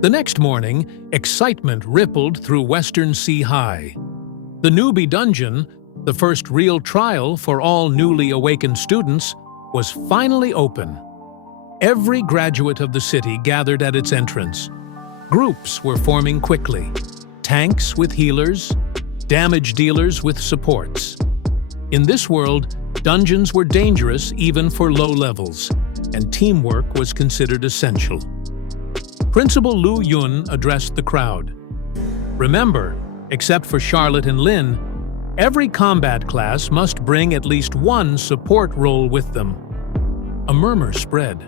The next morning, excitement rippled through Western Sea High. The newbie dungeon, the first real trial for all newly awakened students, was finally open. Every graduate of the city gathered at its entrance. Groups were forming quickly, tanks with healers, damage dealers with supports. In this world, dungeons were dangerous even for low levels, and teamwork was considered essential. Principal Lu Yun addressed the crowd. Remember, except for Charlotte and Lynn, every combat class must bring at least one support role with them. A murmur spread.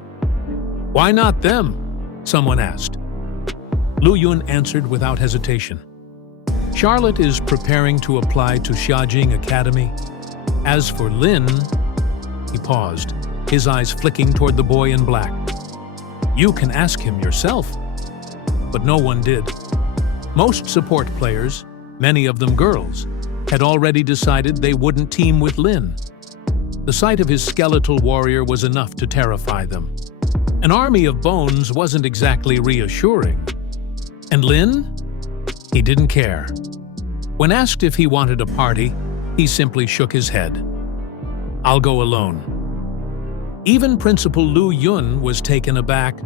"Why not them?" someone asked. Lu Yun answered without hesitation. "Charlotte is preparing to apply to Xiajing Academy. As for Lynn..." He paused, his eyes flicking toward the boy in black. "You can ask him yourself." But no one did. Most support players, many of them girls, had already decided they wouldn't team with Lynn. The sight of his skeletal warrior was enough to terrify them. An army of bones wasn't exactly reassuring. And Lynn? He didn't care. When asked if he wanted a party, he simply shook his head. "I'll go alone." Even Principal Lu Yun was taken aback.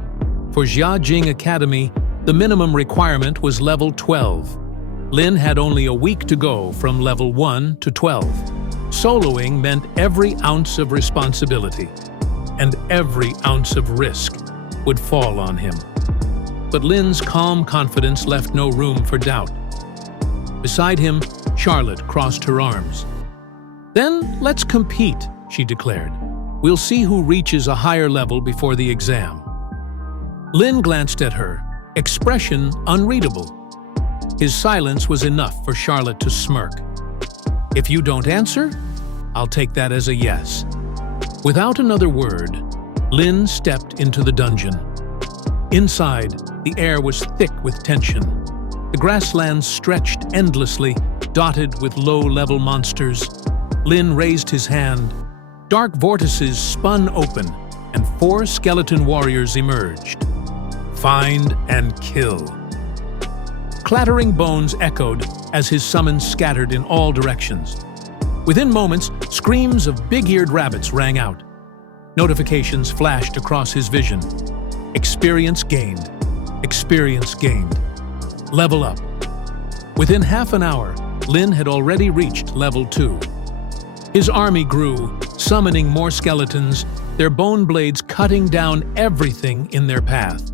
For Xiajing Academy, the minimum requirement was level 12. Lynn had only a week to go from level 1 to 12. Soloing meant every ounce of responsibility, and every ounce of risk would fall on him. But Lynn's calm confidence left no room for doubt. Beside him, Charlotte crossed her arms. "Then let's compete," she declared. "We'll see who reaches a higher level before the exam." Lynn glanced at her, expression unreadable. His silence was enough for Charlotte to smirk. "If you don't answer, I'll take that as a yes." Without another word, Lynn stepped into the dungeon. Inside, the air was thick with tension. The grasslands stretched endlessly, dotted with low-level monsters. Lynn raised his hand. Dark vortices spun open, and 4 skeleton warriors emerged. Find and kill. Clattering bones echoed as his summons scattered in all directions. Within moments, screams of big-eared rabbits rang out. Notifications flashed across his vision. Experience gained. Experience gained. Level up. Within half an hour, Lynn had already reached level 2. His army grew, summoning more skeletons, their bone blades cutting down everything in their path.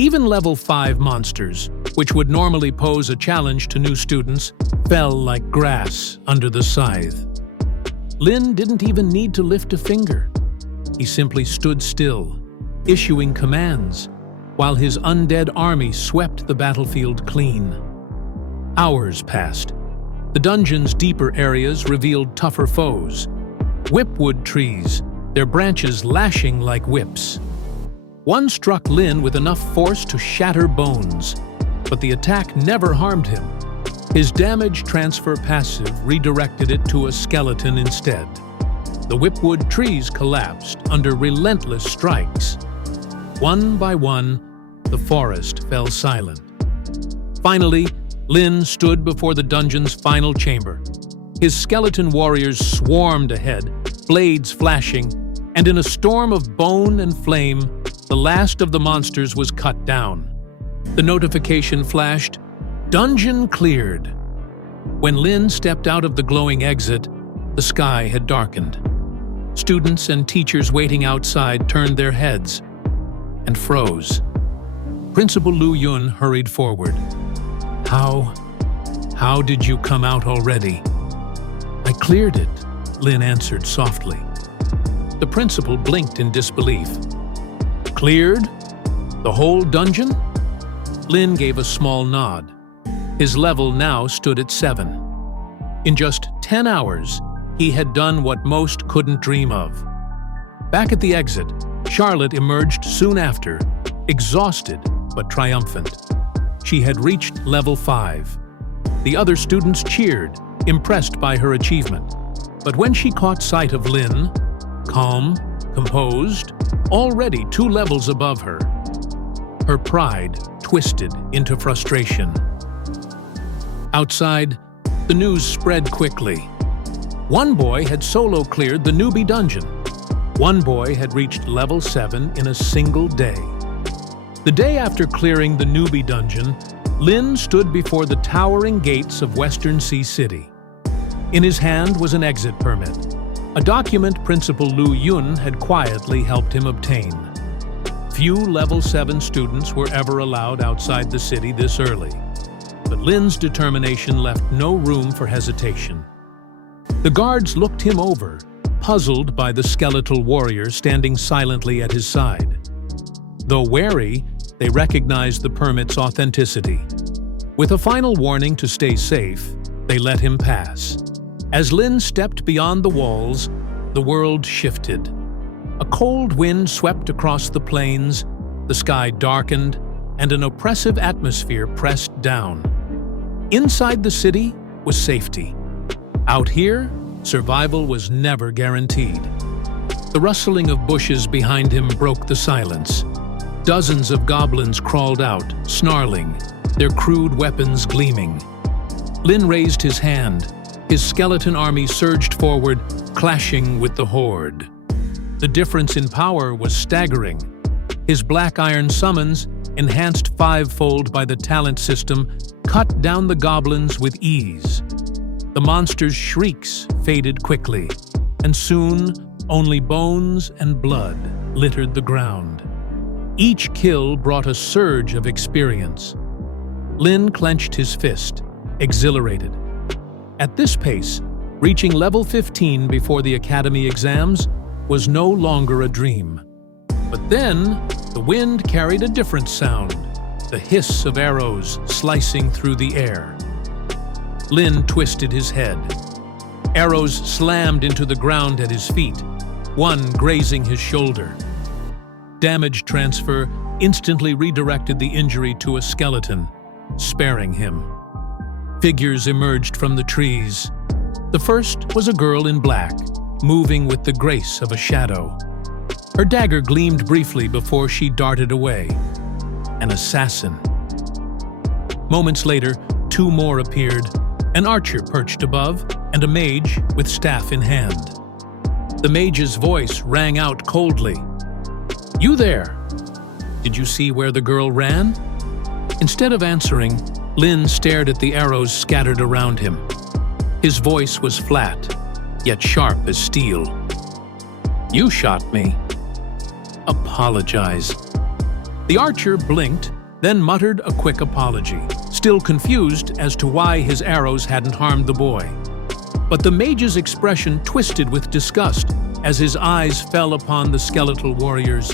Even level 5 monsters, which would normally pose a challenge to new students, fell like grass under the scythe. Lynn didn't even need to lift a finger. He simply stood still, issuing commands, while his undead army swept the battlefield clean. Hours passed. The dungeon's deeper areas revealed tougher foes. Whipwood trees, their branches lashing like whips. One struck Lynn with enough force to shatter bones, but the attack never harmed him. His damage transfer passive redirected it to a skeleton instead. The whipwood trees collapsed under relentless strikes. One by one, the forest fell silent. Finally, Lynn stood before the dungeon's final chamber. His skeleton warriors swarmed ahead, blades flashing, and in a storm of bone and flame, the last of the monsters was cut down. The notification flashed, "Dungeon cleared." When Lynn stepped out of the glowing exit, the sky had darkened. Students and teachers waiting outside turned their heads and froze. Principal Lu Yun hurried forward. How did you come out already?" "I cleared it," Lynn answered softly. The principal blinked in disbelief. "Cleared? The whole dungeon?" Lynn gave a small nod. His level now stood at 7. In just 10 hours, he had done what most couldn't dream of. Back at the exit, Charlotte emerged soon after, exhausted but triumphant. She had reached level 5. The other students cheered, impressed by her achievement. But when she caught sight of Lynn, calm, composed, already 2 levels above her, her pride twisted into frustration. Outside, the news spread quickly. One boy had solo cleared the newbie dungeon. One boy had reached level 7 in a single day. The day after clearing the newbie dungeon, Lynn stood before the towering gates of Western Sea City. In his hand was an exit permit, a document Principal Lu Yun had quietly helped him obtain. Few level 7 students were ever allowed outside the city this early, but Lynn's determination left no room for hesitation. The guards looked him over, puzzled by the skeletal warrior standing silently at his side. Though wary, they recognized the permit's authenticity. With a final warning to stay safe, they let him pass. As Lynn stepped beyond the walls, the world shifted. A cold wind swept across the plains, the sky darkened, and an oppressive atmosphere pressed down. Inside the city was safety. Out here, survival was never guaranteed. The rustling of bushes behind him broke the silence. Dozens of goblins crawled out, snarling, their crude weapons gleaming. Lynn raised his hand. His skeleton army surged forward, clashing with the horde. The difference in power was staggering. His black iron summons, enhanced fivefold by the talent system, cut down the goblins with ease. The monsters' shrieks faded quickly, and soon only bones and blood littered the ground. Each kill brought a surge of experience. Lynn clenched his fist, exhilarated. At this pace, reaching level 15 before the academy exams was no longer a dream. But then, the wind carried a different sound, the hiss of arrows slicing through the air. Lynn twisted his head. Arrows slammed into the ground at his feet, one grazing his shoulder. Damage transfer instantly redirected the injury to a skeleton, sparing him. Figures emerged from the trees. The first was a girl in black, moving with the grace of a shadow. Her dagger gleamed briefly before she darted away. An assassin. Moments later, two more appeared, an archer perched above, and a mage with staff in hand. The mage's voice rang out coldly. "You there! Did you see where the girl ran?" Instead of answering, Lynn stared at the arrows scattered around him. His voice was flat, yet sharp as steel. "You shot me. Apologize." The archer blinked, then muttered a quick apology, still confused as to why his arrows hadn't harmed the boy. But the mage's expression twisted with disgust as his eyes fell upon the skeletal warriors,